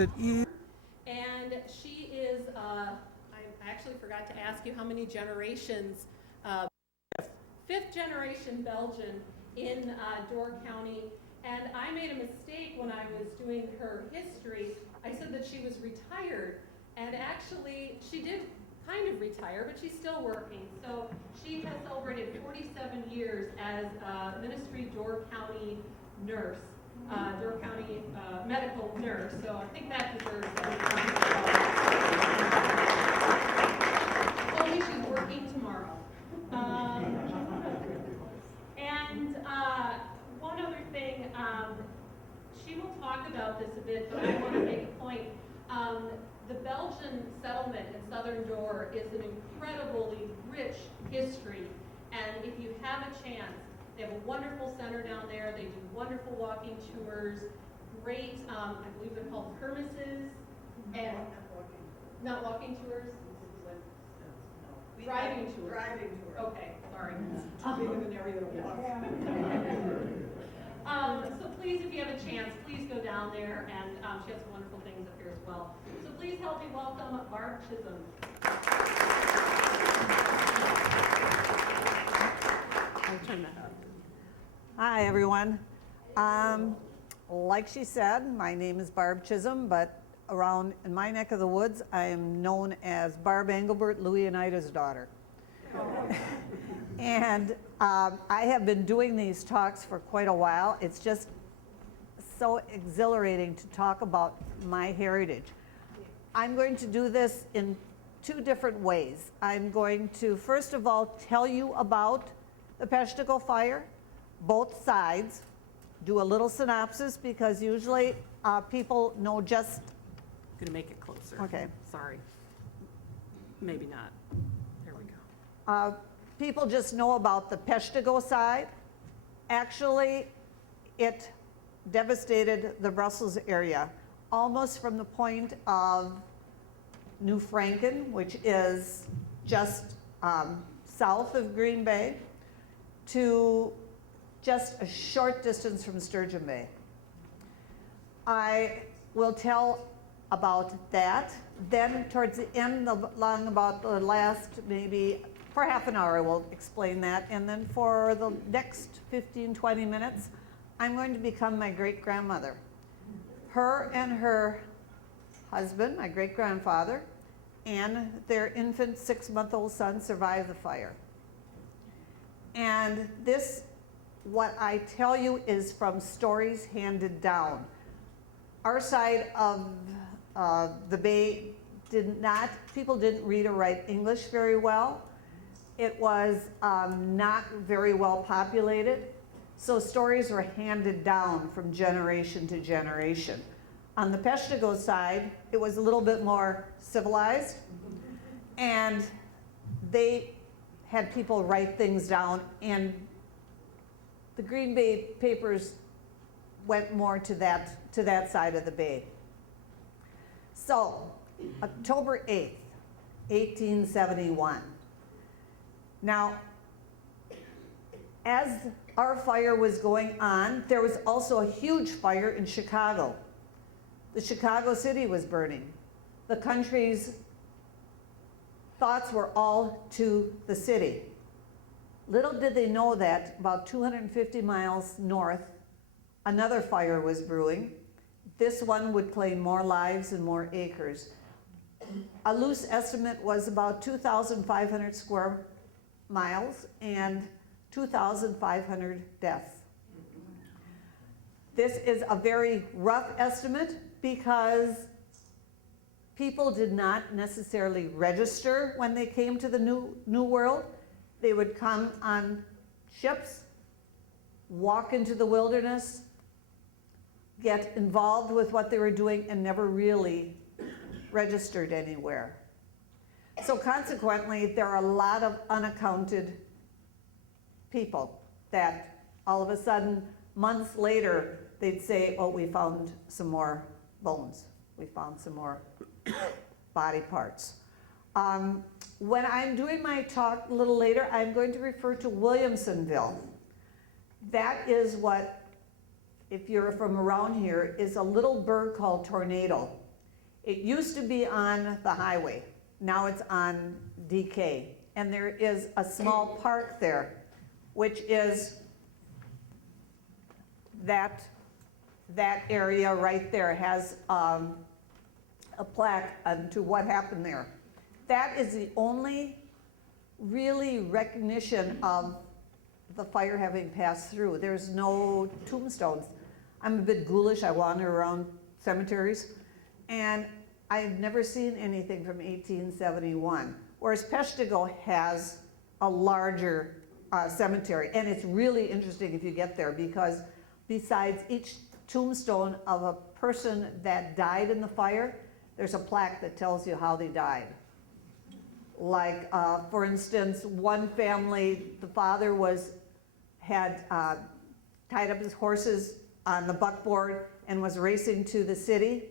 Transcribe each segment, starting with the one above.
And she is, I actually forgot to ask you how many generations, fifth generation Belgian in Door County. And I made a mistake when I was doing her history. I said that she was retired, and actually she did kind of retire, but she's still working. So she has celebrated 47 years as a Ministry Door County nurse, Door County medical nurse. So I think that deserves only she's working tomorrow. And one other thing, she will talk about this a bit, but I want to make a point. The Belgian settlement in Southern Door is an incredibly rich history, and if you have a chance, they have a wonderful center down there. They do wonderful walking tours, great, I believe they're called kermesses, and not walking tours? Driving tours. Driving tours. Okay, sorry. Too big of an area to walk. So please, if you have a chance, please go down there, and she has some wonderful things up here as well. So please help me welcome Barb Chisholm. I'll turn that up. Hi, everyone. Like she said, my name is Barb Chisholm, but around in my neck of the woods, I am known as Barb Engelbert, Louis and Ida's daughter. And I have been doing these talks for quite a while. It's just so exhilarating to talk about my heritage. I'm going to do this in two different ways. I'm going to, first of all, tell you about the Peshtigo fire, both sides, do a little synopsis because usually people know just... I'm gonna make it closer. Okay. Sorry. Maybe not. There we go. People just know about the Peshtigo side. Actually, it devastated the Brussels area, almost from the point of New Franken, which is just south of Green Bay, to just a short distance from Sturgeon Bay. I will tell about that. Then towards the end, along about the last maybe for half an hour, I will explain that. And then for the next 15, 20 minutes, I'm going to become my great-grandmother. Her and her husband, my great-grandfather, and their infant 6-month-old son survived the fire. And this, what I tell you, is from stories handed down. Our side of the bay people didn't read or write English very well. It was not very well populated, so stories were handed down from generation to generation. On the Peshtigo side, it was a little bit more civilized, and they had people write things down, and the Green Bay papers went more to that side of the bay. So, October 8th, 1871. Now, as our fire was going on, there was also a huge fire in Chicago. The Chicago city was burning. The country's thoughts were all to the city. Little did they know that about 250 miles north, another fire was brewing. This one would claim more lives and more acres. A loose estimate was about 2,500 square miles and 2,500 deaths. This is a very rough estimate because people did not necessarily register when they came to the New World. They would come on ships, walk into the wilderness, get involved with what they were doing, and never really registered anywhere. So consequently, there are a lot of unaccounted people that all of a sudden, months later, they'd say, oh, we found some more bones. We found some more body parts. When I'm doing my talk a little later, I'm going to refer to Williamsonville. That is what, if you're from around here, is a little bird called tornado. It used to be on the highway. Now it's on DK. And there is a small park there, which is that area right there has a plaque to what happened there. That is the only really recognition of the fire having passed through. There's no tombstones. I'm a bit ghoulish. I wander around cemeteries, and I've never seen anything from 1871. Whereas Peshtigo has a larger cemetery, and it's really interesting if you get there, because besides each tombstone of a person that died in the fire, there's a plaque that tells you how they died. Like, for instance, one family, the father had tied up his horses on the buckboard and was racing to the city,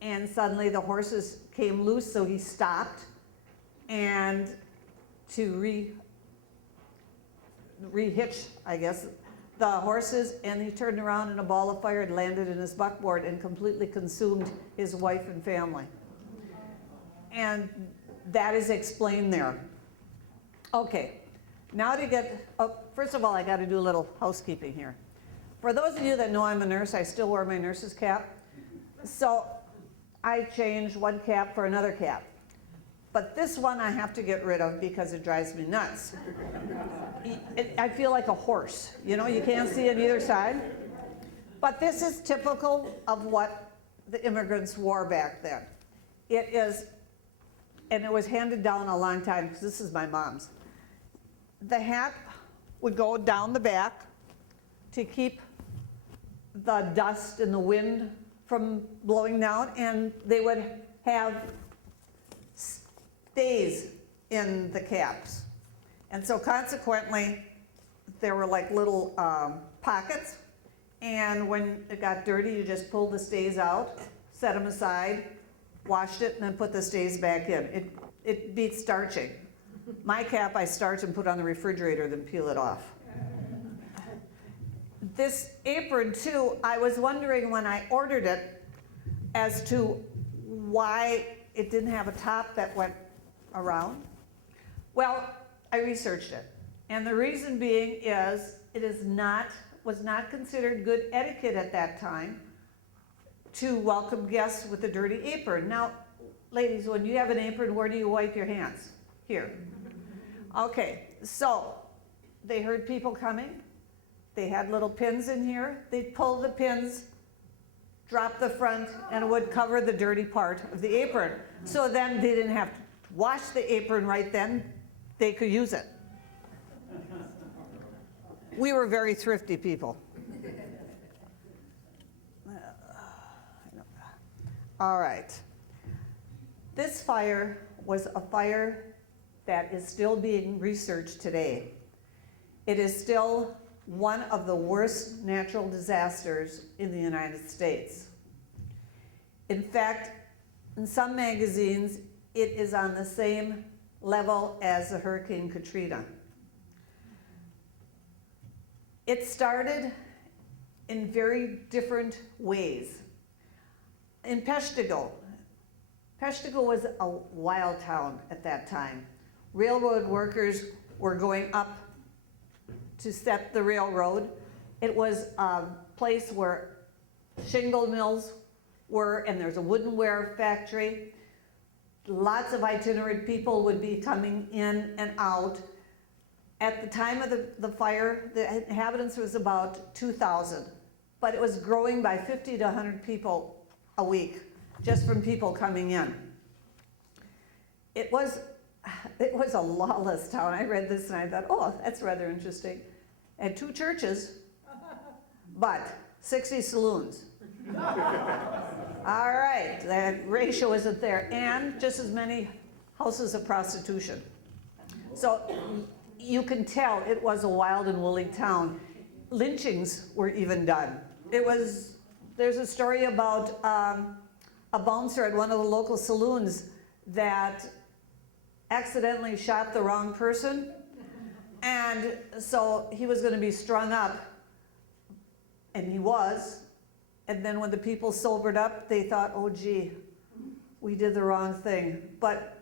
and suddenly the horses came loose, so he stopped, and to rehitch, I guess, the horses, and he turned around and a ball of fire had landed in his buckboard and completely consumed his wife and family. And that is explained there. Okay, now to get, first of all, I got to do a little housekeeping here. For those of you that know I'm a nurse, I still wear my nurse's cap. So I changed one cap for another cap. But this one I have to get rid of because it drives me nuts. I feel like a horse. You know, you can't see on either side. But this is typical of what the immigrants wore back then. It is, and it was handed down a long time, because this is my mom's. The hat would go down the back to keep the dust and the wind from blowing down, and they would have stays in the caps. And so consequently, there were like little pockets, and when it got dirty, you just pulled the stays out, set them aside, washed it, and then put the stays back in. It beats starching. My cap I starch and put on the refrigerator, then peel it off. This apron too, I was wondering when I ordered it as to why it didn't have a top that went around. Well, I researched it, and the reason being is it was not considered good etiquette at that time to welcome guests with a dirty apron. Now, ladies, when you have an apron, where do you wipe your hands? Here. Okay, so they heard people coming. They had little pins in here. They'd pull the pins, drop the front, and it would cover the dirty part of the apron. So then they didn't have to wash the apron right then. They could use it. We were very thrifty people. All right. This fire was a fire that is still being researched today. It is still one of the worst natural disasters in the United States. In fact, in some magazines, it is on the same level as the Hurricane Katrina. It started in very different ways. In Peshtigo was a wild town at that time. Railroad workers were going up to set the railroad. It was a place where shingle mills were, and there's a woodenware factory. Lots of itinerant people would be coming in and out. At the time of the fire, the inhabitants was about 2,000, but it was growing by 50 to 100 people a week, just from people coming in. It was a lawless town. I read this and I thought, oh, that's rather interesting. It had 2 churches, but 60 saloons. All right, that ratio isn't there. And just as many houses of prostitution. So you can tell it was a wild and woolly town. Lynchings were even done. There's a story about a bouncer at one of the local saloons that accidentally shot the wrong person, and so he was going to be strung up, and he was, and then when the people sobered up, they thought, oh gee, we did the wrong thing. But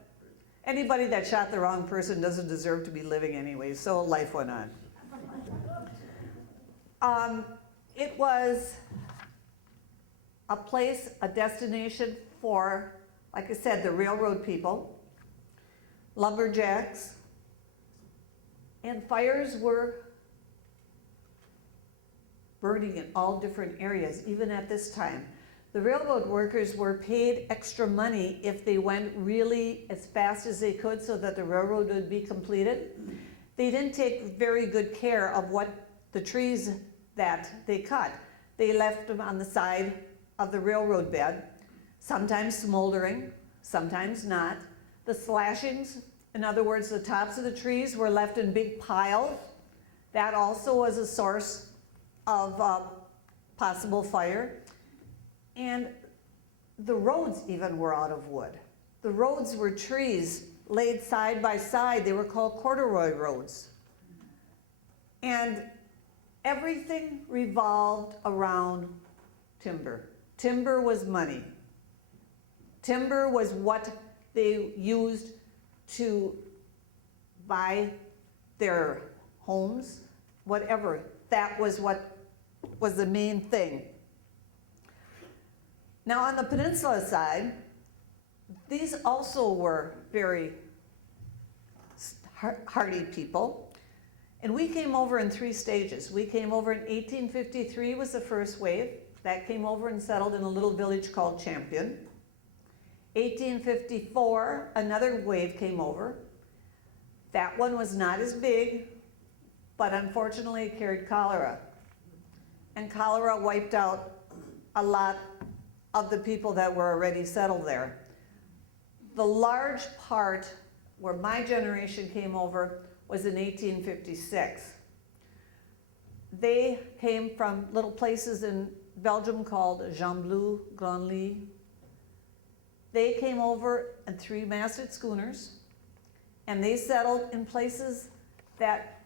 anybody that shot the wrong person doesn't deserve to be living anyway, so life went on. It was a place, a destination for, like I said, the railroad people, lumberjacks, and fires were burning in all different areas, even at this time. The railroad workers were paid extra money if they went really as fast as they could so that the railroad would be completed. They didn't take very good care of what the trees that they cut. They left them on the side of the railroad bed, sometimes smoldering, sometimes not. The slashings, in other words, the tops of the trees were left in big piles. That also was a source of possible fire. And the roads even were out of wood. The roads were trees laid side by side. They were called corduroy roads. And everything revolved around timber. Timber was money. Timber was what they used to buy their homes, whatever. That was what was the main thing. Now on the peninsula side, these also were very hardy people. And we came over in 3 stages. We came over in 1853 was the first wave. That came over and settled in a little village called Champion. 1854, another wave came over. That one was not as big, but unfortunately it carried cholera. And cholera wiped out a lot of the people that were already settled there. The large part where my generation came over was in 1856. They came from little places in Belgium called Gembloux, Granly. They came over in 3-masted schooners, and they settled in places that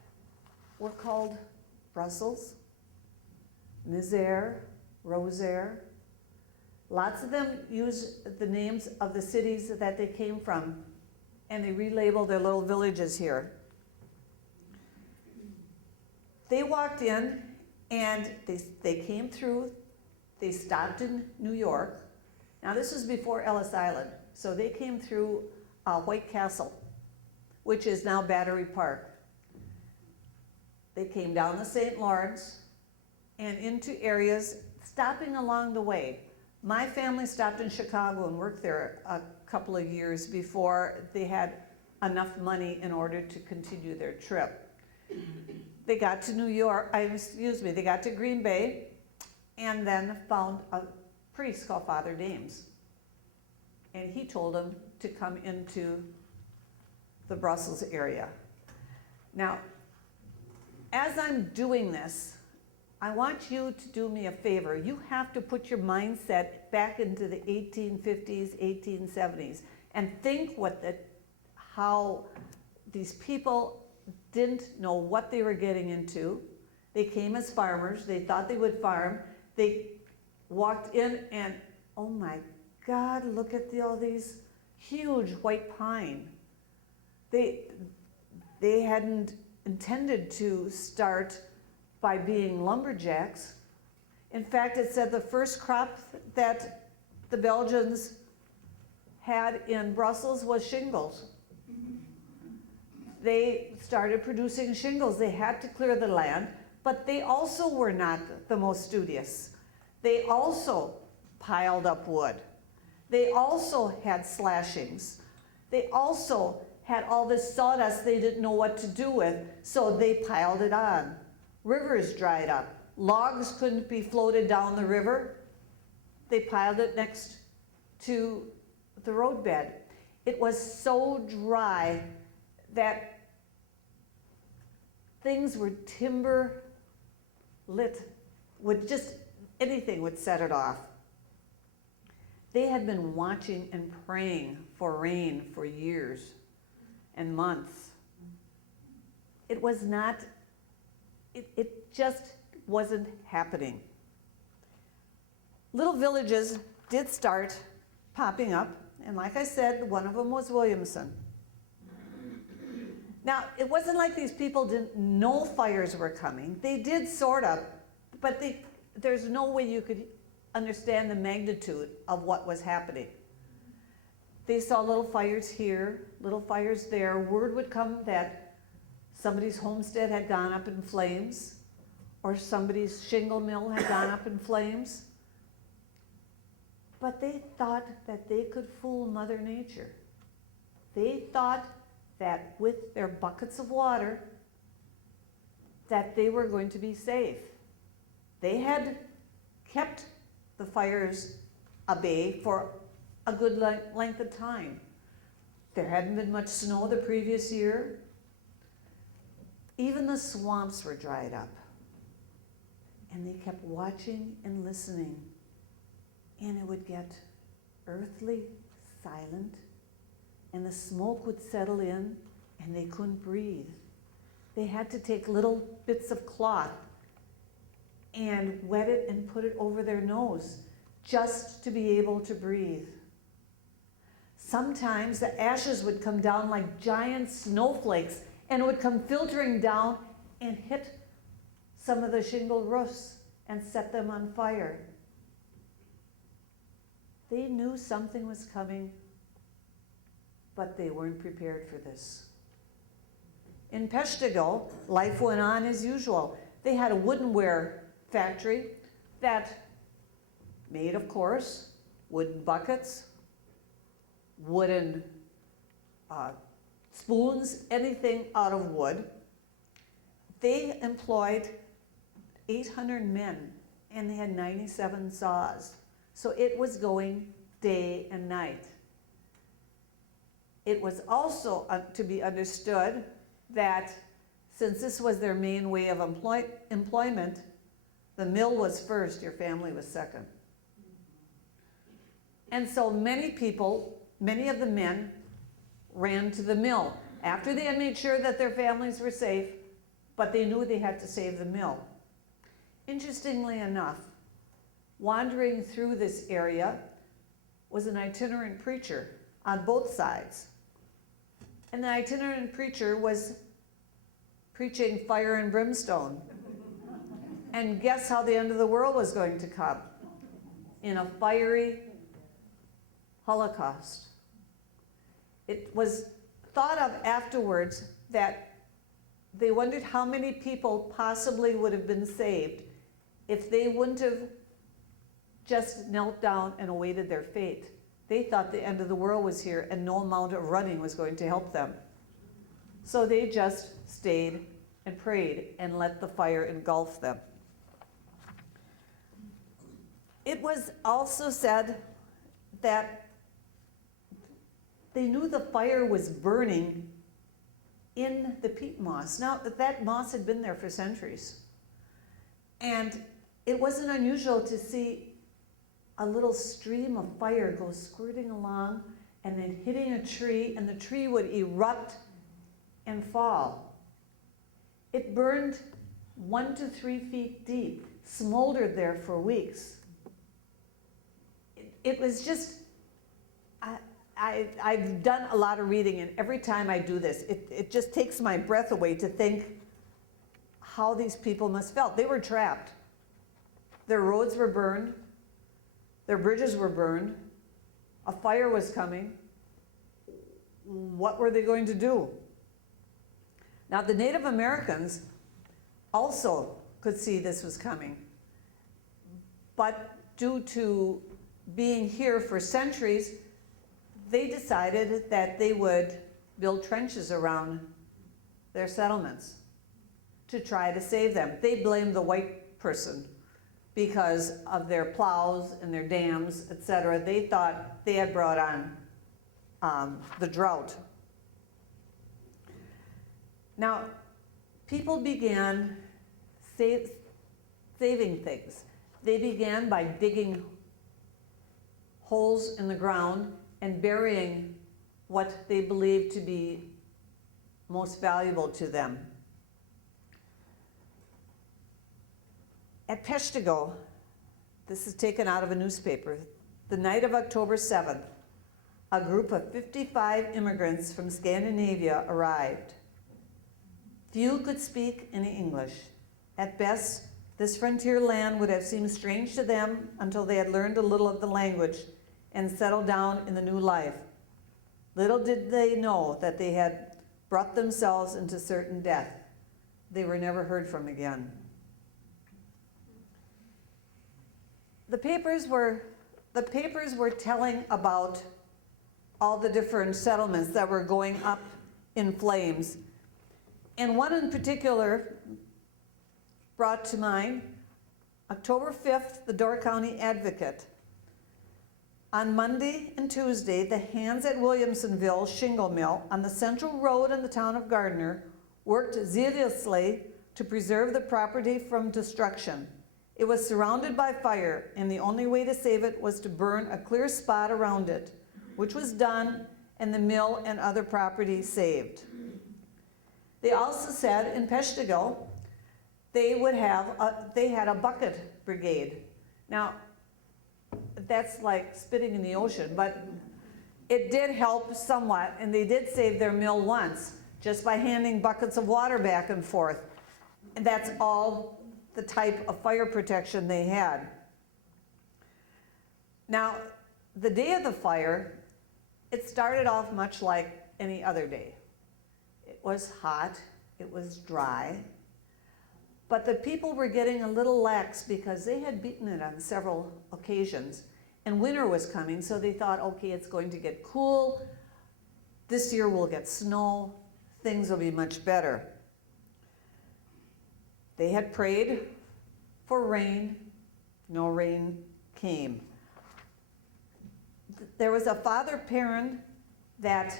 were called Brussels, Nizaire, Rosaire. Lots of them use the names of the cities that they came from, and they relabeled their little villages here. They walked in, and they came through. They stopped in New York. Now this was before Ellis Island, so they came through White Castle, which is now Battery Park. They came down the St. Lawrence and into areas, stopping along the way. My family stopped in Chicago and worked there a couple of years before they had enough money in order to continue their trip. They got to New York, they got to Green Bay, and then found a priest called Father Dames. And he told them to come into the Brussels area. Now, as I'm doing this, I want you to do me a favor. You have to put your mindset back into the 1850s, 1870s, and think how these people didn't know what they were getting into. They came as farmers. They thought they would farm. They walked in and, oh my God, look at all these huge white pine. They hadn't intended to start by being lumberjacks. In fact, it said the first crop that the Belgians had in Brussels was shingles. They started producing shingles. They had to clear the land, but they also were not the most studious. They also piled up wood. They also had slashings. They also had all this sawdust they didn't know what to do with, so they piled it on. Rivers dried up. Logs couldn't be floated down the river. They piled it next to the roadbed. It was so dry that things were timber lit, anything would set it off. They had been watching and praying for rain for years and months. It was not, it just wasn't happening. Little villages did start popping up And like I said, one of them was Williamson. Now, it wasn't like these people didn't know fires were coming. They did sort of, but there's no way you could understand the magnitude of what was happening. They saw little fires here, little fires there. Word would come that somebody's homestead had gone up in flames, or somebody's shingle mill had gone up in flames. But they thought that they could fool Mother Nature. They thought that with their buckets of water, that they were going to be safe. They had kept the fires at bay for a good length of time. There hadn't been much snow the previous year. Even the swamps were dried up. And they kept watching and listening. And it would get earthly silent, and the smoke would settle in, and they couldn't breathe. They had to take little bits of cloth and wet it and put it over their nose just to be able to breathe. Sometimes the ashes would come down like giant snowflakes and would come filtering down and hit some of the shingle roofs and set them on fire. They knew something was coming, but they weren't prepared for this. In Peshtigo, life went on as usual. They had a woodenware factory that made, of course, wooden buckets, wooden spoons, anything out of wood. They employed 800 men, and they had 97 saws. So it was going day and night. It was also to be understood that since this was their main way of employment, the mill was first, your family was second. And so many people, many of the men, ran to the mill after they had made sure that their families were safe, but they knew they had to save the mill. Interestingly enough, wandering through this area was an itinerant preacher on both sides. And the itinerant preacher was preaching fire and brimstone. And guess how the end of the world was going to come? In a fiery Holocaust. It was thought of afterwards that they wondered how many people possibly would have been saved if they wouldn't have just knelt down and awaited their fate. They thought the end of the world was here and no amount of running was going to help them. So they just stayed and prayed and let the fire engulf them. It was also said that they knew the fire was burning in the peat moss. Now, that moss had been there for centuries. And it wasn't unusual to see a little stream of fire go squirting along and then hitting a tree, and the tree would erupt and fall. It burned 1 to 3 feet deep, smoldered there for weeks. It was just, I've done a lot of reading, and every time I do this, it just takes my breath away to think how these people must have felt. They were trapped. Their roads were burned. Their bridges were burned. A fire was coming. What were they going to do? Now, the Native Americans also could see this was coming. But due to being here for centuries, they decided that they would build trenches around their settlements to try to save them. They blamed the white person because of their plows and their dams, etc. They thought they had brought on the drought. Now, people began saving things. They began by digging holes in the ground and burying what they believed to be most valuable to them. At Peshtigo, this is taken out of a newspaper, the night of October 7th, a group of 55 immigrants from Scandinavia arrived. Few could speak any English. At best, this frontier land would have seemed strange to them until they had learned a little of the language and settled down in the new life. Little did they know that they had brought themselves into certain death. They were never heard from again. The papers were telling about all the different settlements that were going up in flames. And one in particular brought to mind October 5th, the Door County Advocate. On Monday and Tuesday, the hands at Williamsonville Shingle Mill on the central road in the town of Gardner worked zealously to preserve the property from destruction. It was surrounded by fire, and the only way to save it was to burn a clear spot around it, which was done, and the mill and other property saved. They also said in Peshtigo they had a bucket brigade. Now, that's like spitting in the ocean, but it did help somewhat, and they did save their mill once just by handing buckets of water back and forth. And that's all the type of fire protection they had. Now, the day of the fire, it started off much like any other day. It was hot, it was dry, but the people were getting a little lax because they had beaten it on several occasions, and winter was coming, so they thought, okay, it's going to get cool, this year we'll get snow, things will be much better. They had prayed for rain, no rain came. There was a father parent that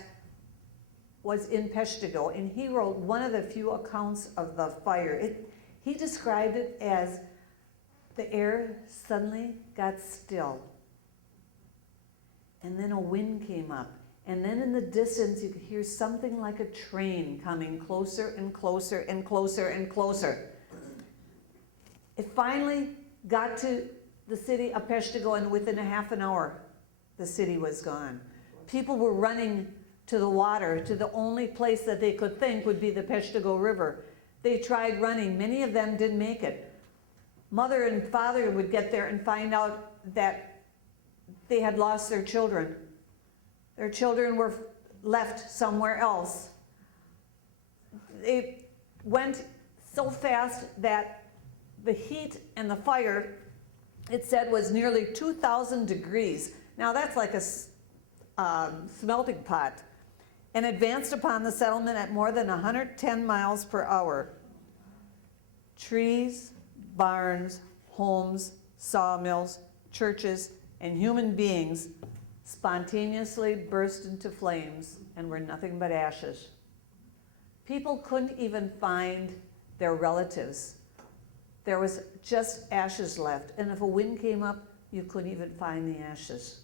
was in Peshtigo, and he wrote one of the few accounts of the fire. He described it as the air suddenly got still, and then a wind came up, and then in the distance you could hear something like a train coming closer and closer and closer and closer. It finally got to the city of Peshtigo, and within a half an hour, the city was gone. People were running to the water, to the only place that they could think would be the Peshtigo River. They tried running. Many of them didn't make it. Mother and father would get there and find out that they had lost their children. Their children were left somewhere else. They went so fast that the heat and the fire, it said, was nearly 2,000 degrees. Now that's like a smelting pot, and advanced upon the settlement at more than 110 miles per hour. Trees, barns, homes, sawmills, churches, and human beings spontaneously burst into flames and were nothing but ashes. People couldn't even find their relatives. There was just ashes left, and if a wind came up, you couldn't even find the ashes.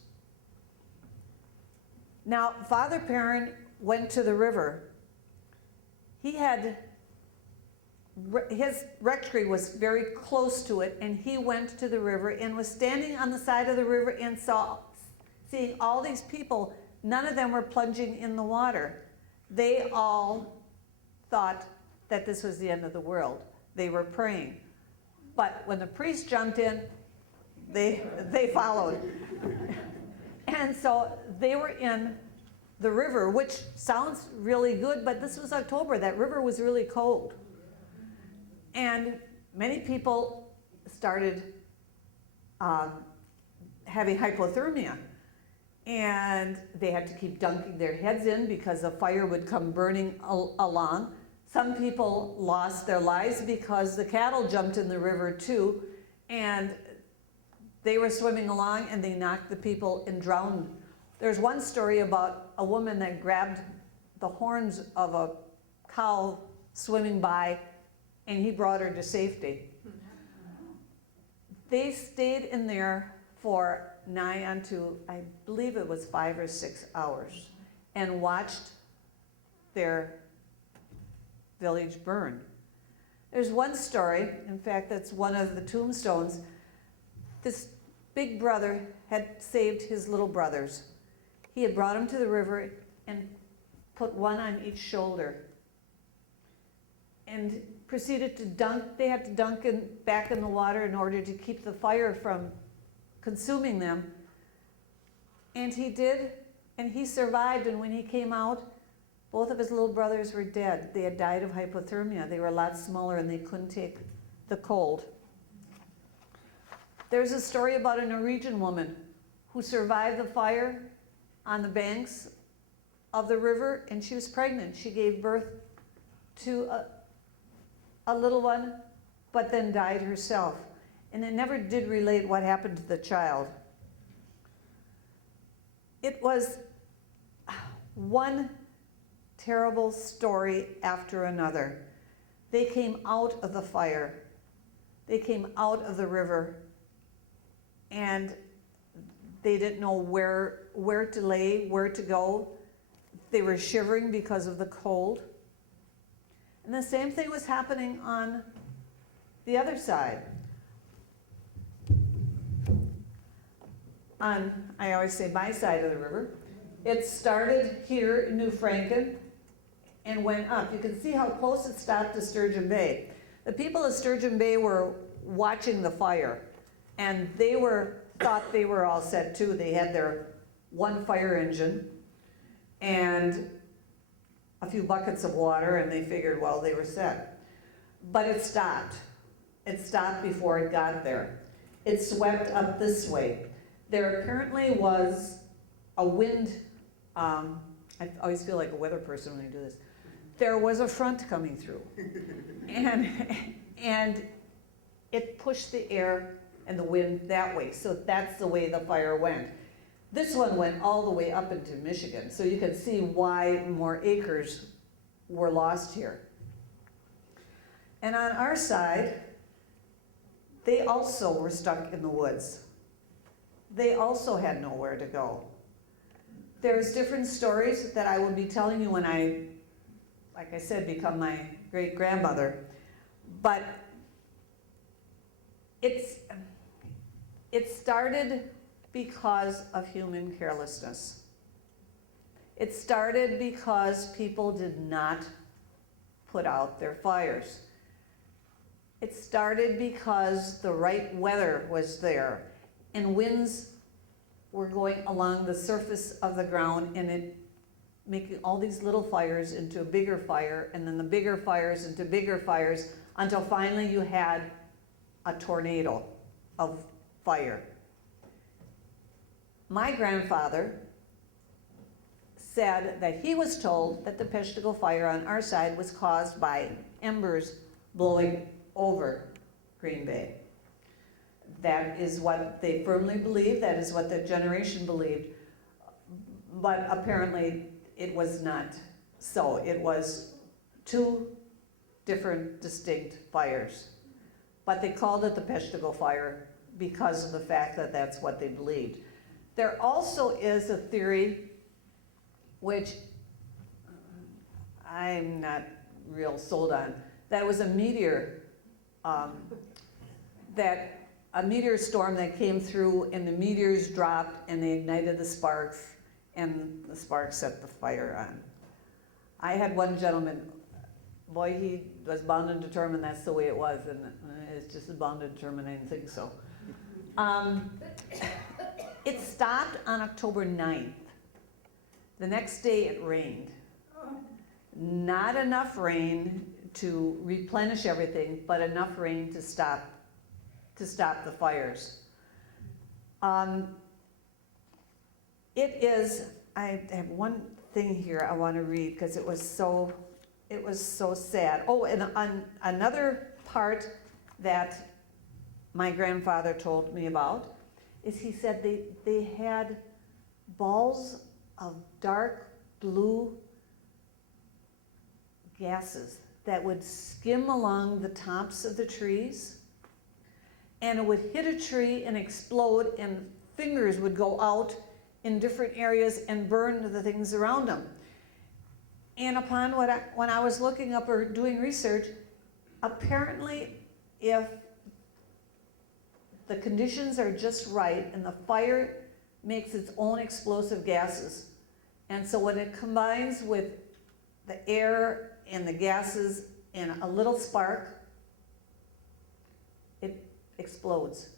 Now, Father Perrin went to the river. His rectory was very close to it, and he went to the river and was standing on the side of the river and seeing all these people. None of them were plunging in the water. They all thought that this was the end of the world. They were praying. But when the priest jumped in, they followed. And so they were in the river, which sounds really good, but this was October. That river was really cold. And many people started having hypothermia. And they had to keep dunking their heads in because the fire would come burning along. Some people lost their lives because the cattle jumped in the river too, and they were swimming along and they knocked the people and drowned. There's one story about a woman that grabbed the horns of a cow swimming by, and he brought her to safety. They stayed in there for nigh unto, I believe it was 5 or 6 hours, and watched their village burn. There's one story, in fact, that's one of the tombstones. This big brother had saved his little brothers. He had brought them to the river and put one on each shoulder and proceeded to dunk. They had to dunk back in the water in order to keep the fire from consuming them. And he did, and he survived. And when he came out, both of his little brothers were dead. They had died of hypothermia. They were a lot smaller and they couldn't take the cold. There's a story about a Norwegian woman who survived the fire on the banks of the river, and she was pregnant. She gave birth to a little one, but then died herself. And it never did relate what happened to the child. It was one terrible story after another. They came out of the fire. They came out of the river, and they didn't know where to lay, where to go. They were shivering because of the cold. And the same thing was happening on the other side. On, I always say, my side of the river. It started here in New Franken and went up. You can see how close it stopped to Sturgeon Bay. The people of Sturgeon Bay were watching the fire, and they thought they were all set too. They had their one fire engine and a few buckets of water, and they figured, well, they were set. But it stopped. It stopped before it got there. It swept up this way. There apparently was a wind, I always feel like a weather person when I do this. There was a front coming through. And it pushed the air and the wind that way. So that's the way the fire went. This one went all the way up into Michigan. So you can see why more acres were lost here. And on our side, they also were stuck in the woods. They also had nowhere to go. There's different stories that I will be telling you when I, like I said, become my great-grandmother. But it started because of human carelessness. It started because people did not put out their fires. It started because the right weather was there, and winds were going along the surface of the ground, and it making all these little fires into a bigger fire, and then the bigger fires into bigger fires, until finally you had a tornado of fire. My grandfather said that he was told that the Peshtigo fire on our side was caused by embers blowing over Green Bay. That is what they firmly believed. That is what the generation believed. But apparently it was not so. It was two different distinct fires. But they called it the Peshtigo fire because of the fact that that's what they believed. There also is a theory, which I'm not real sold on, that it was a meteor, a meteor storm that came through, and the meteors dropped and they ignited the sparks, and the sparks set the fire on. I had one gentleman, boy, he was bound and determined that's the way it was, and it's just as bound and determined, I didn't think so. It stopped on October 9th. The next day it rained. Not enough rain to replenish everything, but enough rain to stop the fires. It is, I have one thing here I want to read because it was so sad. Oh, and on another part that my grandfather told me about is he said they had balls of dark blue gases that would skim along the tops of the trees, and it would hit a tree and explode, and fingers would go out in different areas and burn the things around them. And upon when I was looking up or doing research, apparently if the conditions are just right and the fire makes its own explosive gases. And so when it combines with the air and the gases and a little spark, it explodes.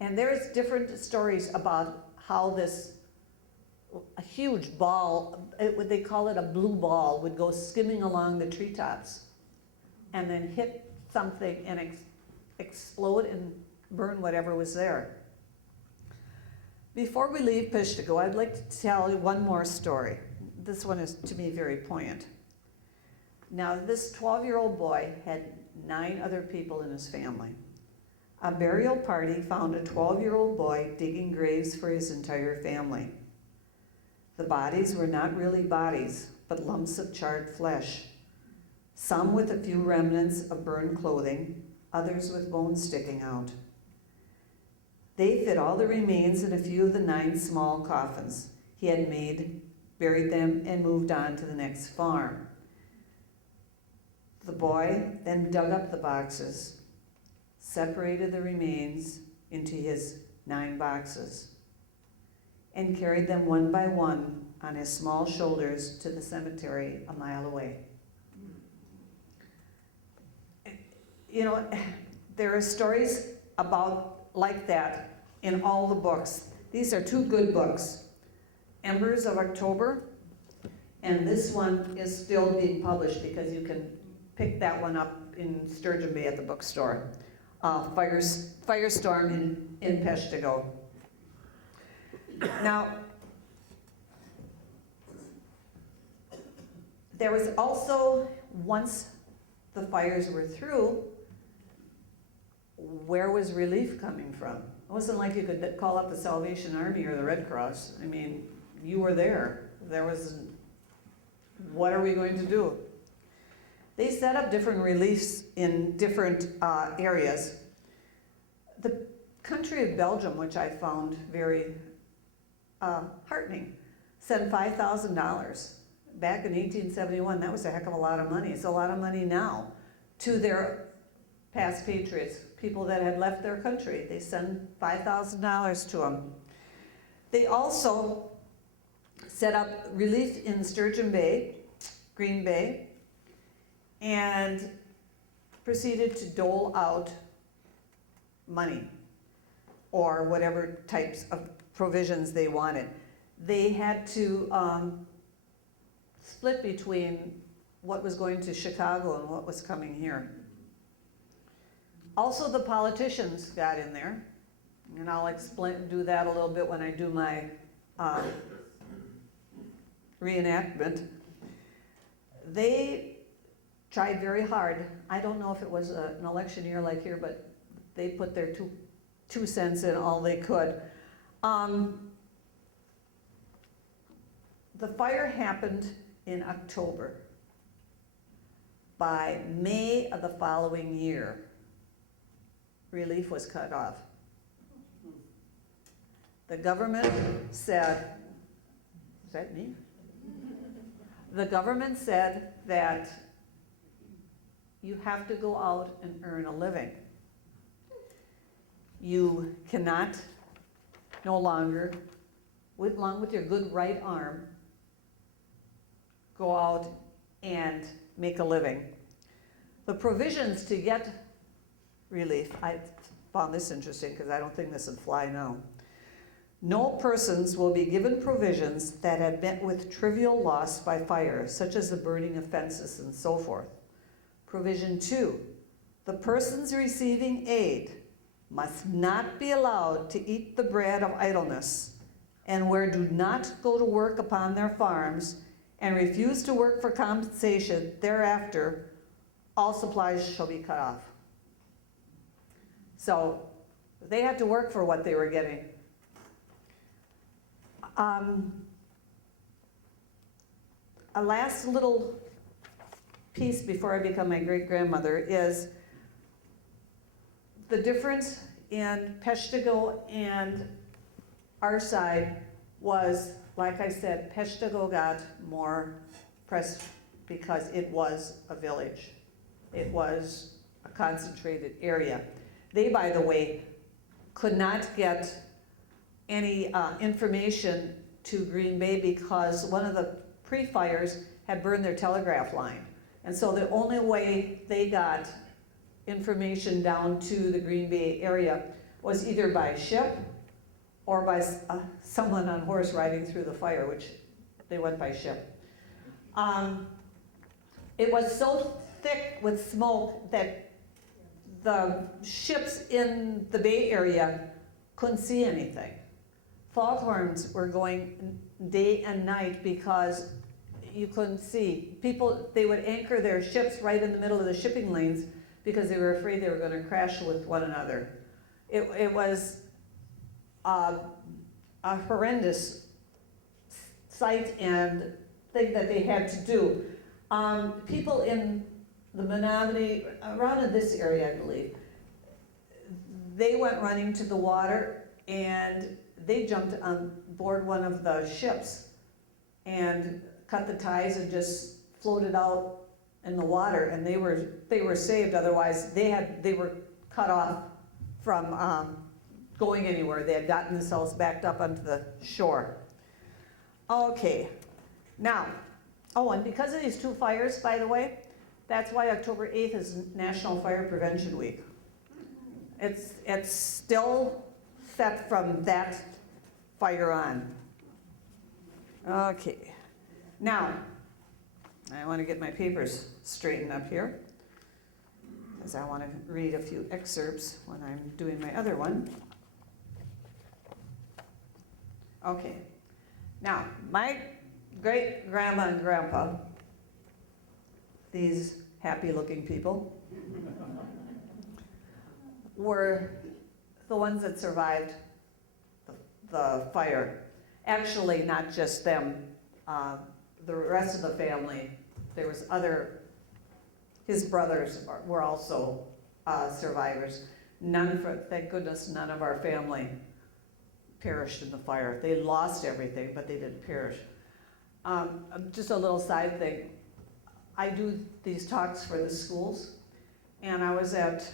And there's different stories about how this, a huge ball, they call it a blue ball, would go skimming along the treetops and then hit something and explode and burn whatever was there. Before we leave Peshtigo, I'd like to tell you one more story. This one is, to me, very poignant. Now, this 12-year-old boy had 9 other people in his family. A burial party found a 12-year-old boy digging graves for his entire family. The bodies were not really bodies, but lumps of charred flesh, some with a few remnants of burned clothing, others with bones sticking out. They fit all the remains in a few of the 9 small coffins he had made, buried them, and moved on to the next farm. The boy then dug up the boxes, separated the remains into his 9 boxes, and carried them one by one on his small shoulders to the cemetery a mile away. You know, there are stories like that in all the books. These are 2 good books, Embers of October, and this one is still being published because you can pick that one up in Sturgeon Bay at the bookstore. Firestorm in Peshtigo. Now, there was also, once the fires were through, where was relief coming from? It wasn't like you could call up the Salvation Army or the Red Cross. I mean, you were there. There was, what are we going to do? They set up different reliefs in different areas. The country of Belgium, which I found very heartening, sent $5,000 back in 1871. That was a heck of a lot of money. It's a lot of money now to their past patriots, people that had left their country. They send $5,000 to them. They also set up relief in Sturgeon Bay, Green Bay, and proceeded to dole out money or whatever types of provisions they wanted. They had to split between what was going to Chicago and what was coming here. Also, the politicians got in there, and I'll do that a little bit when I do my reenactment. They tried very hard. I don't know if it was an election year like here, but they put their two cents in all they could. The fire happened in October. By May of the following year, relief was cut off. The government said, is that me? The government said that you have to go out and earn a living. You cannot no longer, along with your good right arm, go out and make a living. The provisions to get relief, I found this interesting because I don't think this would fly now. No persons will be given provisions that had met with trivial loss by fire, such as the burning of fences and so forth. Provision 2, the persons receiving aid must not be allowed to eat the bread of idleness, and where do not go to work upon their farms and refuse to work for compensation thereafter, all supplies shall be cut off. So they had to work for what they were getting. A last little piece before I become my great-grandmother is the difference in Peshtigo and our side was, like I said, Peshtigo got more press because it was a village. It was a concentrated area. They, by the way, could not get any information to Green Bay because one of the pre-fires had burned their telegraph line. And so the only way they got information down to the Green Bay area was either by ship or by someone on horse riding through the fire, which they went by ship. It was so thick with smoke that the ships in the Bay Area couldn't see anything. Foghorns were going day and night because you couldn't see. People, they would anchor their ships right in the middle of the shipping lanes because they were afraid they were going to crash with one another. It was a horrendous sight and thing that they had to do. People in the Menominee, around in this area, I believe, they went running to the water and they jumped on board one of the ships and cut the ties and just floated out in the water, and they were saved. Otherwise, they were cut off from going anywhere. They had gotten themselves backed up onto the shore. Okay, now, oh, and because of these two fires, by the way, that's why October 8th is National Fire Prevention Week. It's still set from that fire on. Okay, now, I want to get my papers straightened up here because I want to read a few excerpts when I'm doing my other one. Okay, now, my great-grandma and grandpa, these happy-looking people, were the ones that survived the fire. Actually, not just them. The rest of the family, there was his brothers were also survivors. Thank goodness, none of our family perished in the fire. They lost everything, but they didn't perish. Just a little side thing. I do these talks for the schools, and I was at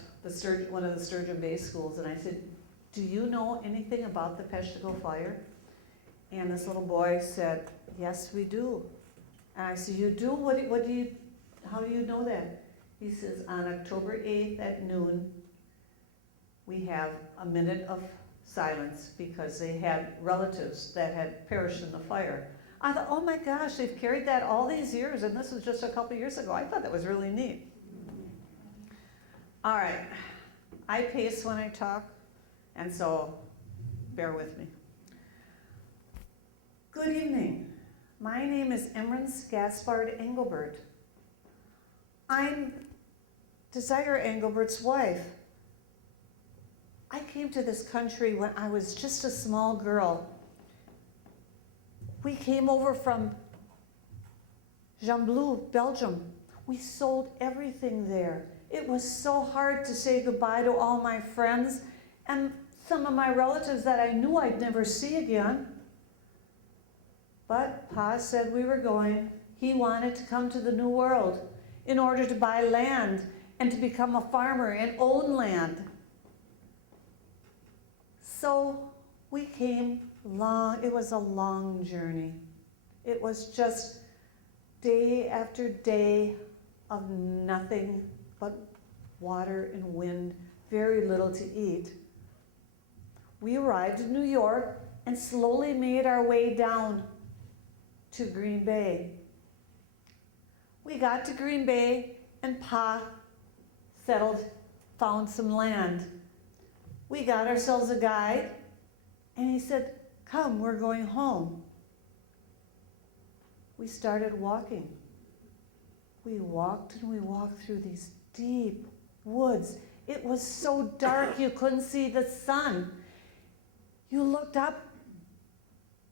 one of the Sturgeon Bay schools, and I said, "Do you know anything about the Peshtigo fire?" And this little boy said, "Yes, we do." And I said, "You do? How do you know that?" He says, "On October 8th at noon, we have a minute of silence because they had relatives that had perished in the fire." I thought, oh my gosh, they've carried that all these years, and this was just a couple years ago. I thought that was really neat. All right, I pace when I talk, and so bear with me. Good evening. My name is Emrance Gaspard Engelbert. I'm Desire Engelbert's wife. I came to this country when I was just a small girl. We came over from Gembloux, Belgium. We sold everything there. It was so hard to say goodbye to all my friends and some of my relatives that I knew I'd never see again. But Pa said we were going. He wanted to come to the New World in order to buy land and to become a farmer and own land. So we came it was a long journey. It was just day after day of nothing but water and wind, very little to eat. We arrived in New York and slowly made our way down to Green Bay. We got to Green Bay and Pa found some land. We got ourselves a guide and he said, "Come, we're going home." We started walking. We walked and we walked through these deep woods. It was so dark you couldn't see the sun. You looked up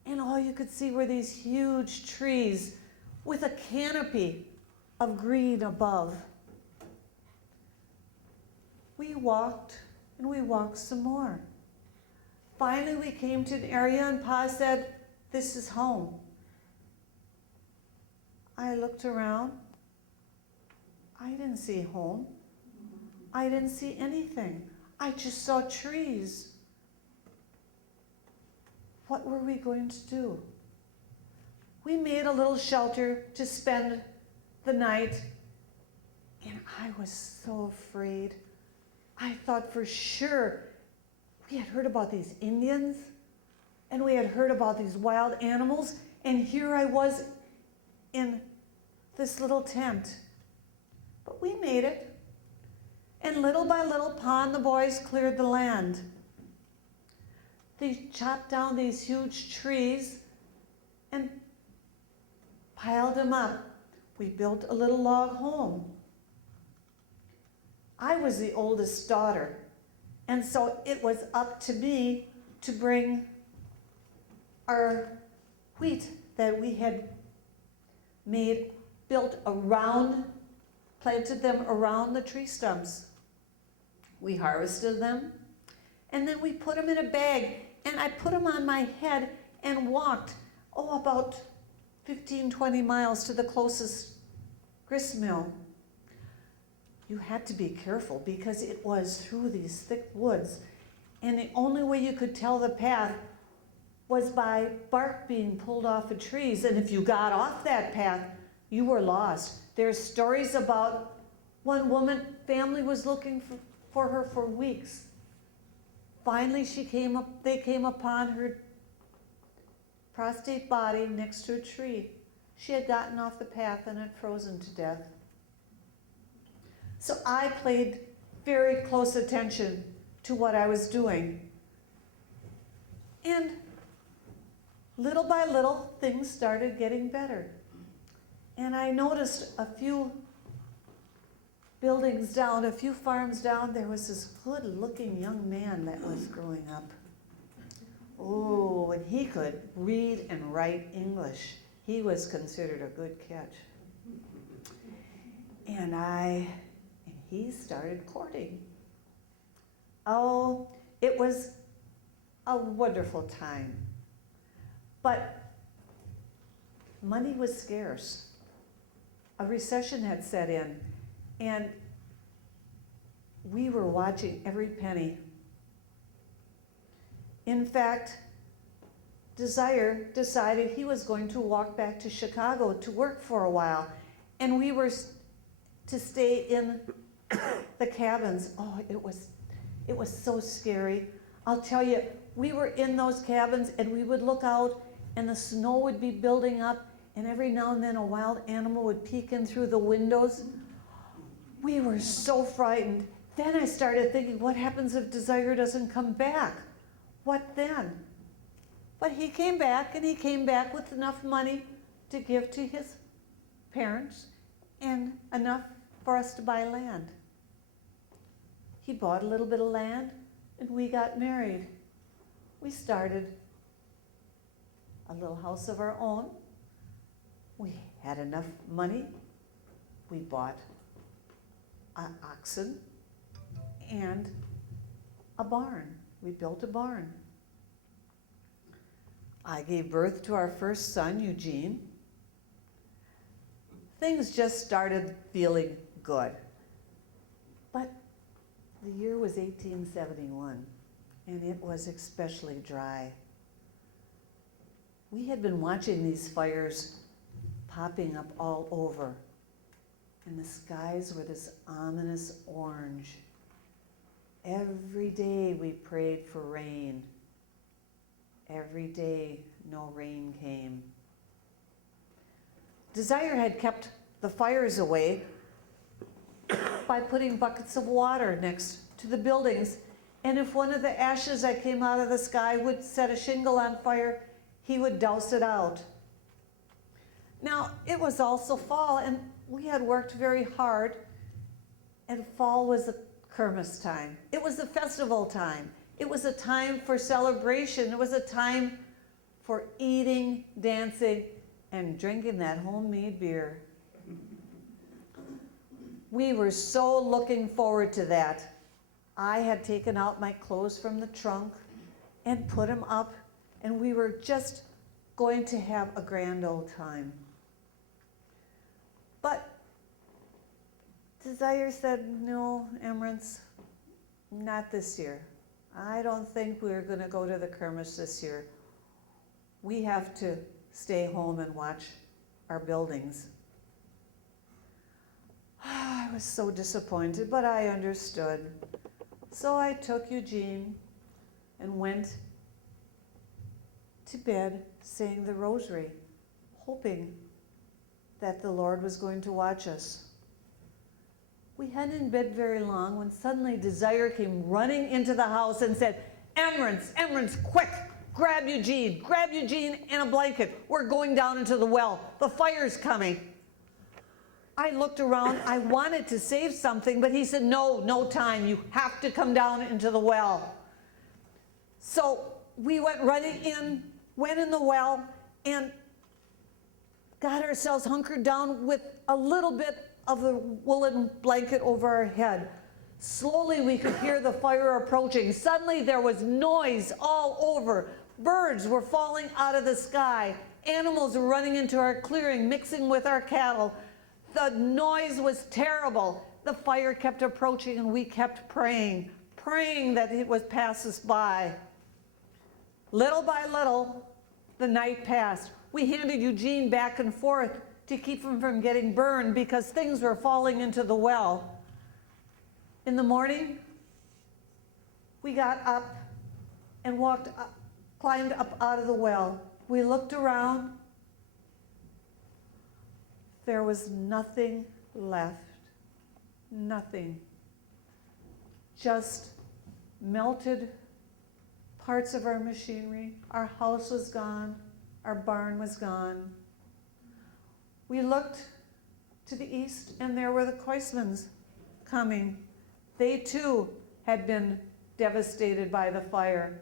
and all you could see were these huge trees with a canopy of green above. We walked and we walked some more. Finally, we came to an area and Pa said, "This is home." I looked around. I didn't see home. I didn't see anything. I just saw trees. what were we going to do? We made a little shelter to spend the night, and I was so afraid. I thought for sure we had heard about these Indians, and we had heard about these wild animals, and here I was in this little tent. But we made it, and little by little, Pa and the boys cleared the land. They chopped down these huge trees and piled them up. We built a little log home. I was the oldest daughter, and so it was up to me to bring our wheat that we had made, built around, planted them around the tree stumps. We harvested them, and then we put them in a bag, and I put them on my head and walked, about 15, 20 miles to the closest grist mill. You had to be careful because it was through these thick woods, and the only way you could tell the path was by bark being pulled off of trees, and if you got off that path, you were lost. There's stories about one woman, family was looking for her for weeks. Finally, they came upon her prostrate body next to a tree. She had gotten off the path and had frozen to death. So I paid very close attention to what I was doing. And little by little, things started getting better. And I noticed a few buildings down, a few farms down, there was this good-looking young man that was growing up. Oh, and he could read and write English. He was considered a good catch. And he started courting. Oh, it was a wonderful time. But money was scarce. A recession had set in, and we were watching every penny. In fact, Desire decided he was going to walk back to Chicago to work for a while, and we were to stay in the cabins. Oh, it was so scary. I'll tell you, we were in those cabins, and we would look out, and the snow would be building up, and every now and then a wild animal would peek in through the windows. We were so frightened. Then I started thinking, what happens if Desire doesn't come back? What then? But he came back, and he came back with enough money to give to his parents and enough for us to buy land. He bought a little bit of land, and we got married. We started a little house of our own. We had enough money. We bought an oxen and a barn. We built a barn. I gave birth to our first son, Eugene. Things just started feeling good. But the year was 1871, and it was especially dry. We had been watching these fires popping up all over, and the skies were this ominous orange. Every day we prayed for rain. Every day, no rain came. Desire had kept the fires away by putting buckets of water next to the buildings, and if one of the ashes that came out of the sky would set a shingle on fire, he would douse it out. Now, it was also fall, and we had worked very hard, and fall was the Kermis time. It was the festival time. It was a time for celebration. It was a time for eating, dancing, and drinking that homemade beer. We were so looking forward to that. I had taken out my clothes from the trunk and put them up, and we were just going to have a grand old time. But Desire said, no, Emerance, not this year. I don't think we're going to go to the Kermis this year. we have to stay home and watch our buildings. I was so disappointed, but I understood. So I took Eugene and went to bed saying the rosary, hoping that the Lord was going to watch us. We hadn't in bed very long when suddenly Desire came running into the house and said, Emerance, quick, grab Eugene and a blanket. We're going down into the well. The fire's coming. I looked around. I wanted to save something, but he said, no time. You have to come down into the well. So we went in the well, and got ourselves hunkered down with a little bit of the woolen blanket over our head. Slowly we could hear the fire approaching. Suddenly there was noise all over. Birds were falling out of the sky. Animals were running into our clearing, mixing with our cattle. The noise was terrible. The fire kept approaching, and we kept praying that it would pass us by. Little by little, the night passed. We handed Eugene back and forth to keep him from getting burned because things were falling into the well. In the morning, we got up and climbed up out of the well. We looked around. There was nothing left. Nothing. Just melted parts of our machinery. Our house was gone. Our barn was gone. We looked to the east, and there were the Koismans coming. They too had been devastated by the fire.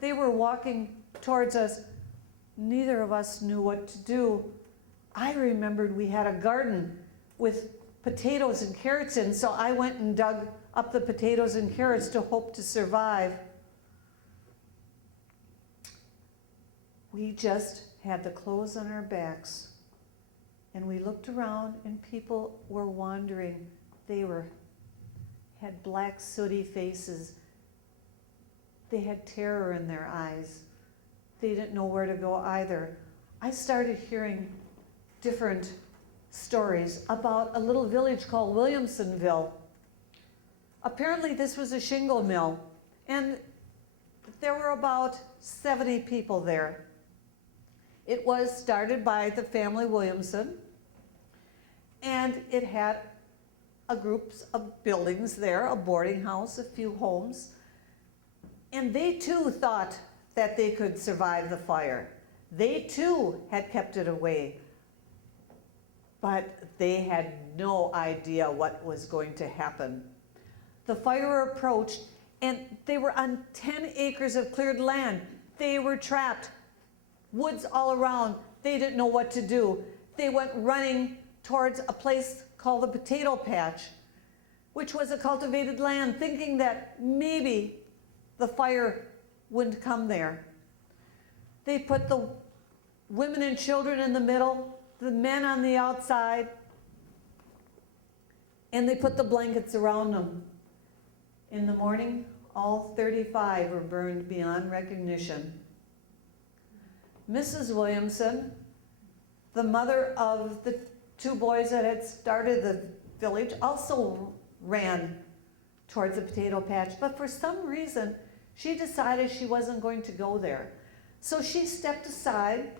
They were walking towards us. Neither of us knew what to do. I remembered we had a garden with potatoes and carrots in, so I went and dug up the potatoes and carrots to hope to survive. We just had the clothes on our backs, and we looked around, and people were wandering. They had black, sooty faces. They had terror in their eyes. They didn't know where to go either. I started hearing different stories about a little village called Williamsonville. Apparently this was a shingle mill, and there were about 70 people there. It was started by the family Williamson, and it had a group of buildings there, a boarding house, a few homes, and they too thought that they could survive the fire. They too had kept it away, but they had no idea what was going to happen. The fire approached, and they were on 10 acres of cleared land. They were trapped, woods all around. They didn't know what to do. They went running towards a place called the potato patch, which was a cultivated land, thinking that maybe the fire wouldn't come there. They put the women and children in the middle, the men on the outside, and they put the blankets around them. In the morning, all 35 were burned beyond recognition. Mrs. Williamson, the mother of the two boys that had started the village, also ran towards the potato patch, but for some reason, she decided she wasn't going to go there. So she stepped aside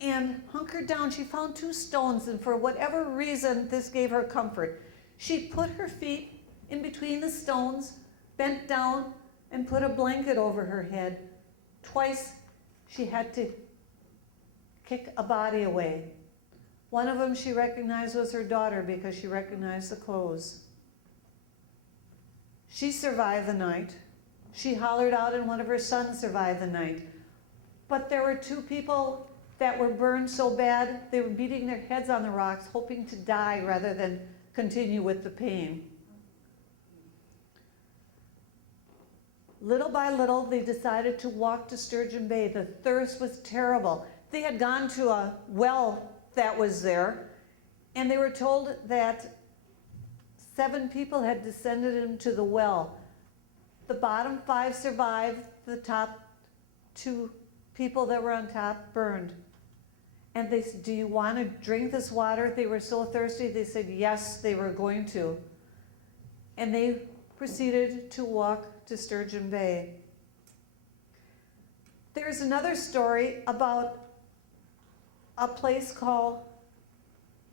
and hunkered down. She found 2 stones, and for whatever reason, this gave her comfort. She put her feet in between the stones, bent down, and put a blanket over her head. Twice she had to kick a body away. One of them she recognized was her daughter because she recognized the clothes. She survived the night. She hollered out, and one of her sons survived the night. But there were 2 people that were burned so bad, they were beating their heads on the rocks, hoping to die rather than continue with the pain. Little by little, they decided to walk to Sturgeon Bay. The thirst was terrible. They had gone to a well that was there, and they were told that 7 people had descended into the well. The bottom 5 survived, the top 2 people that were on top burned. And they said, do you want to drink this water? They were so thirsty, they said yes, they were going to. And they proceeded to walk to Sturgeon Bay. There's another story about a place called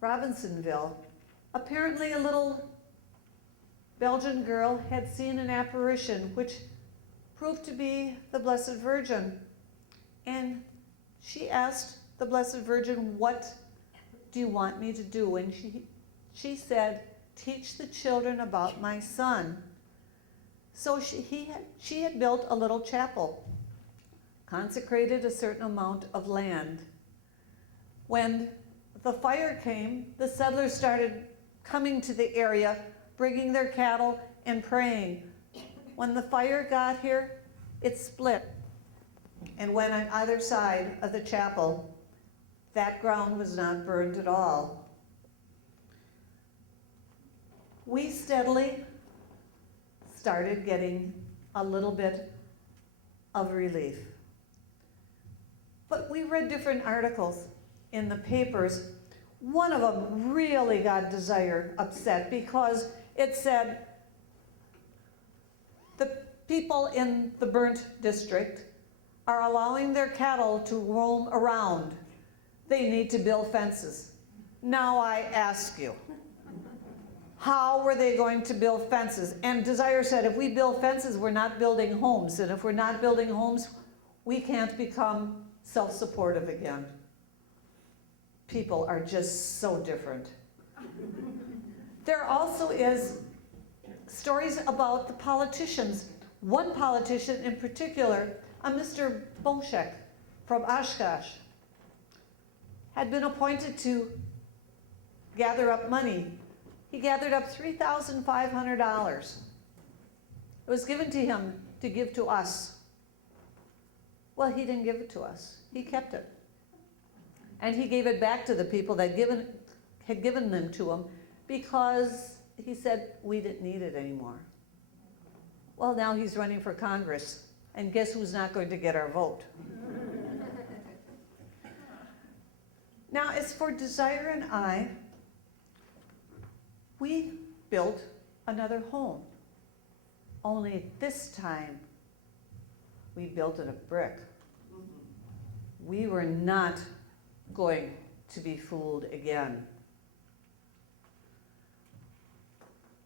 Robinsonville. Apparently a little Belgian girl had seen an apparition which proved to be the Blessed Virgin. And she asked the Blessed Virgin, what do you want me to do? And she said, teach the children about my son. So she had built a little chapel, consecrated a certain amount of land. When the fire came, the settlers started coming to the area, bringing their cattle and praying. When the fire got here, it split and went on either side of the chapel. That ground was not burned at all. We steadily started getting a little bit of relief. But we read different articles in the papers. One of them really got Desire upset because it said the people in the burnt district are allowing their cattle to roam around. They need to build fences. Now I ask you, how were they going to build fences? And Desire said, if we build fences, we're not building homes. And if we're not building homes, we can't become self-supportive again. People are just so different. There also is stories about the politicians. One politician in particular, a Mr. Boshek from Oshkosh, had been appointed to gather up money. He gathered up $3,500. It was given to him to give to us. Well, he didn't give it to us. He kept it. And he gave it back to the people that had given them to him because he said, we didn't need it anymore. Well, now he's running for Congress, and guess who's not going to get our vote? Now, as for Desire and I, we built another home. Only this time, we built it of brick. We were not going to be fooled again.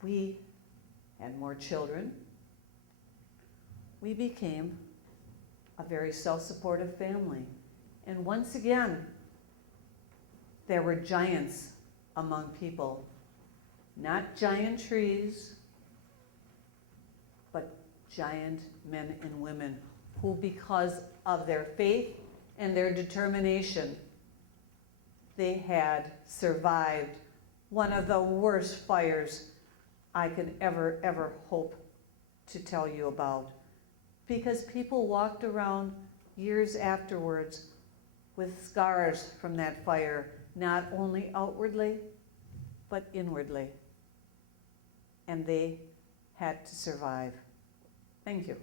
We had more children. We became a very self-supportive family. And once again, there were giants among people. Not giant trees, but giant men and women who, because of their faith and their determination, they had survived one of the worst fires I could ever hope to tell you about. Because people walked around years afterwards with scars from that fire, not only outwardly, but inwardly. And they had to survive. Thank you.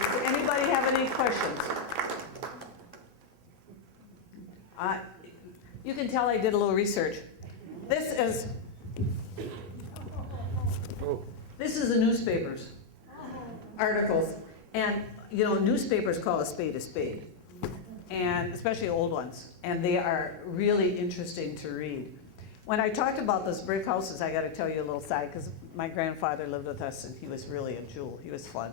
Does anybody have any questions? You can tell I did a little research. This is the newspapers, articles. And you know, newspapers call a spade, and especially old ones. And they are really interesting to read. When I talked about those brick houses, I got to tell you a little side, because my grandfather lived with us and he was really a jewel. He was fun.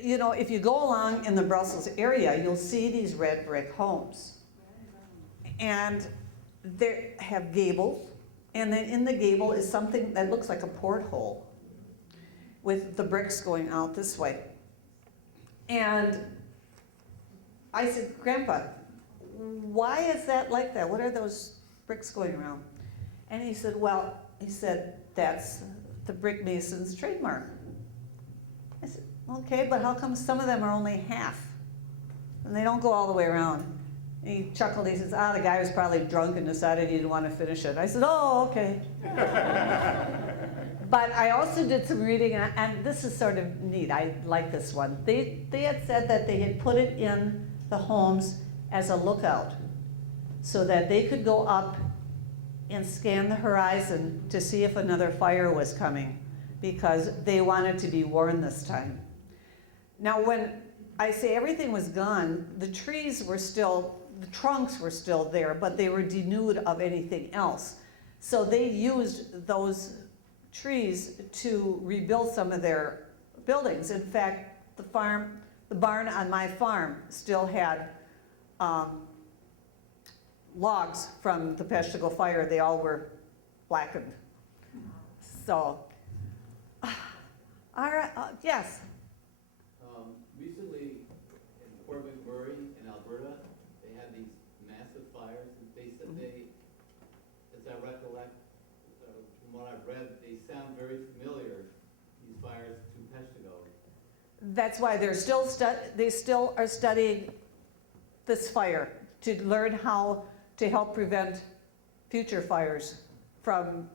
You know, if you go along in the Brussels area, you'll see these red brick homes. And they have gables, and then in the gable is something that looks like a porthole with the bricks going out this way. And I said, Grandpa, why is that like that? What are those bricks going around? And he said, well, that's the brick mason's trademark. I said, okay, but how come some of them are only half? And they don't go all the way around. He chuckled, he says, the guy was probably drunk and decided he didn't want to finish it. I said, oh, okay. But I also did some reading, and this is sort of neat. I like this one. They had said that they had put it in the homes as a lookout so that they could go up and scan the horizon to see if another fire was coming, because they wanted to be warned this time. Now, when I say everything was gone, the trees were still, the trunks were still there, but they were denuded of anything else. So they used those trees to rebuild some of their buildings. In fact, the barn on my farm still had logs from the Peshtigo fire. They all were blackened. So, all right, yes. Recently, in Port McMurray in Alberta, they had these massive fires. They said as I recollect, from what I've read, they sound very familiar, these fires to Peshtigo. That's why they still are studying this fire to learn how to help prevent future fires from,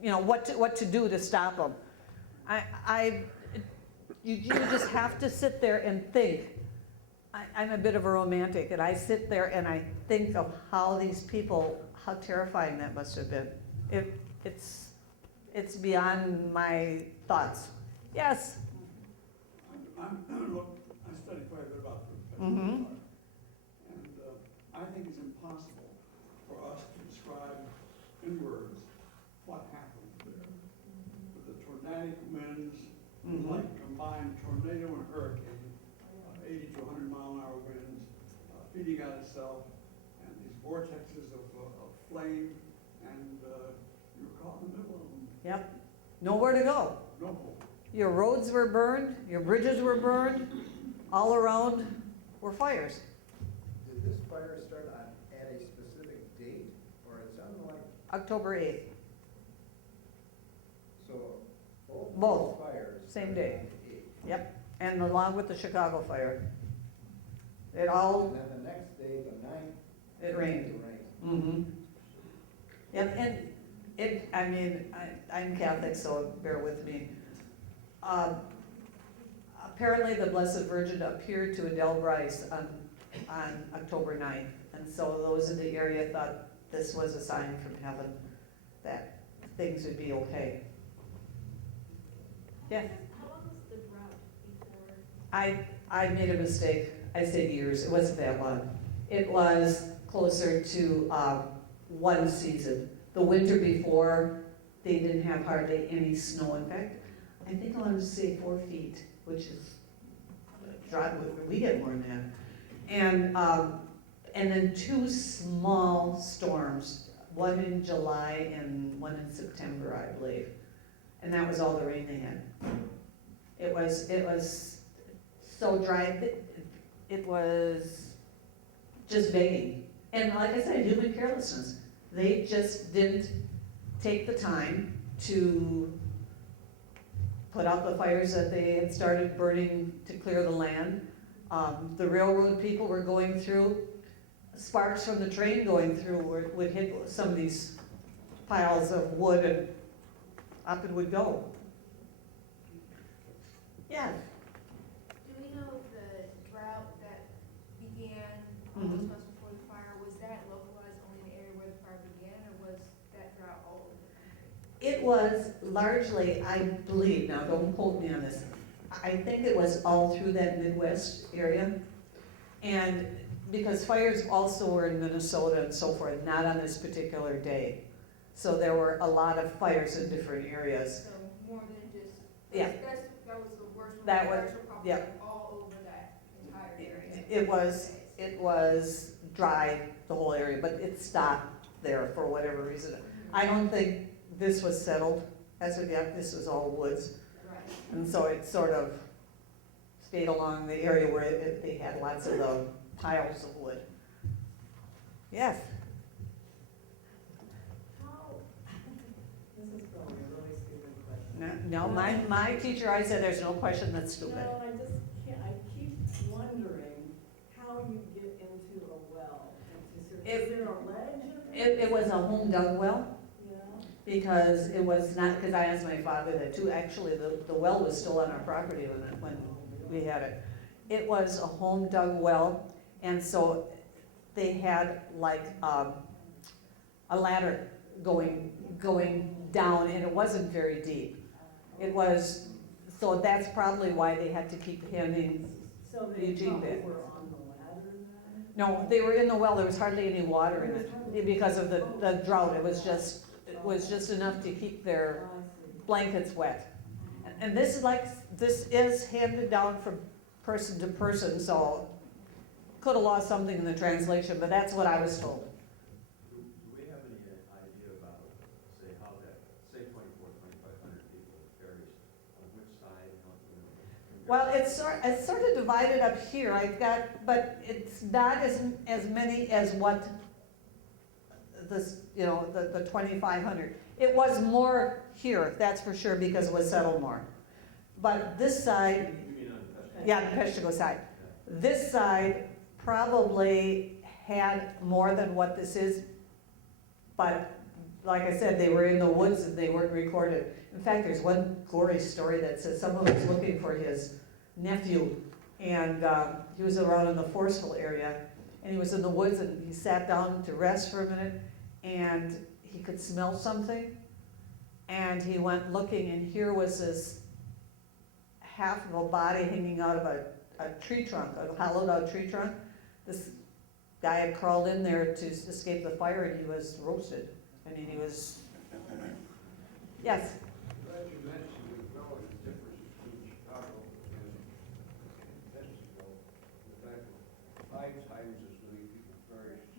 what to do to stop them. You just have to sit there and think. I'm a bit of a romantic, and I sit there and I think of how these people, how terrifying that must have been. It's beyond my thoughts. Yes? I study quite a bit about the Peshtigo Mm-hmm. fire, and I think it's impossible for us to describe in words what happened there. With the tornadic winds, Mm-hmm. like combined tornado and hurricane, 80 to 100 mile-an-hour winds, feeding on itself, and these vortexes of flame, and you were caught in the middle of them. Yep. Nowhere to go. No hope. Your roads were burned, your bridges were burned, all around were fires. Did this fire start at a specific date, or it sounded like, October 8th, so both Both. fires? Same started day. on the 8th. yep, and along with the Chicago fire. It all, And then the next day, the 9th. it rained. It rained. Mm-hmm. Yep, and I'm Catholic, so bear with me. Apparently the Blessed Virgin appeared to Adele Bryce on October 9th, and so those in the area thought this was a sign from heaven that things would be okay. Yeah, How long was the drought before? I made a mistake. I said years. It wasn't that long. It was closer to one season. The winter before, they didn't have hardly any snow. In fact, I think I wanted to say 4 feet, which is dry. We get more than that. And then 2 small storms, one in July and one in September, I believe. And that was all the rain they had. It was so dry, it was just begging. And like I said, human carelessness. They just didn't take the time to put out the fires that they had started burning to clear the land. The railroad people were going through, sparks from the train going through would hit some of these piles of wood, and up it would go. Yeah. Do we know if the drought that began Mhm. almost months before the fire, was that localized only in the area where the fire began, or was that drought all over the country? It was largely, I believe, now don't quote me on this, I think it was all through that Midwest area. And because fires also were in Minnesota and so forth, not on this particular day. So there were a lot of fires in different areas. So more than just, Yeah. that was the worst one. That The was- fires were probably yeah. all over that entire area. It was dry, the whole area, but it stopped there for whatever reason. I don't think this was settled as of yet, this was all woods. Right. And so it sort of stayed along the area where they had lots of the piles of wood. Yes? How, This is probably a really stupid question. No, my teacher, I said, there's no question that's stupid. No, I just can't, I keep wondering how you get into a well? Is It- there a ledge in there? It was a home dug well, Yeah. because it was not, because I asked my father that too, actually, the well was still on our property when we had it. It was a home dug well, and so they had like, a ladder going down, and it wasn't very deep. It was, so that's probably why they had to keep handing. So they Eugene probably did. were on the ladder then? No, they were in the well, there was hardly any water in it because of the drought. It was just enough to keep their Oh, I see. blankets wet. And this is like, this is handed down from person to person, so could have lost something in the translation, but that's what I was told. Do we have any idea about, say, how that, say 2,500 people perished, on which side? Well, it's sort of divided up here, I've got, but it's not as many as what this, the 2,500. It was more here, that's for sure, because it was settled more. But this side, You mean on the yeah, the Peshtigo side, this side probably had more than what this is, but like I said, they were in the woods and they weren't recorded. In fact, there's one gory story that says someone was looking for his nephew, and he was around in the Forceful area, and he was in the woods, and he sat down to rest for a minute, and he could smell something, and he went looking, and here was this half of a body hanging out of a tree trunk, a hollowed out tree trunk. This guy had crawled in there to escape the fire, and he was roasted. I mean, he was, yes? Glad you mentioned the relative difference between Chicago and Peshtigo. The fact that 5 times as many people perished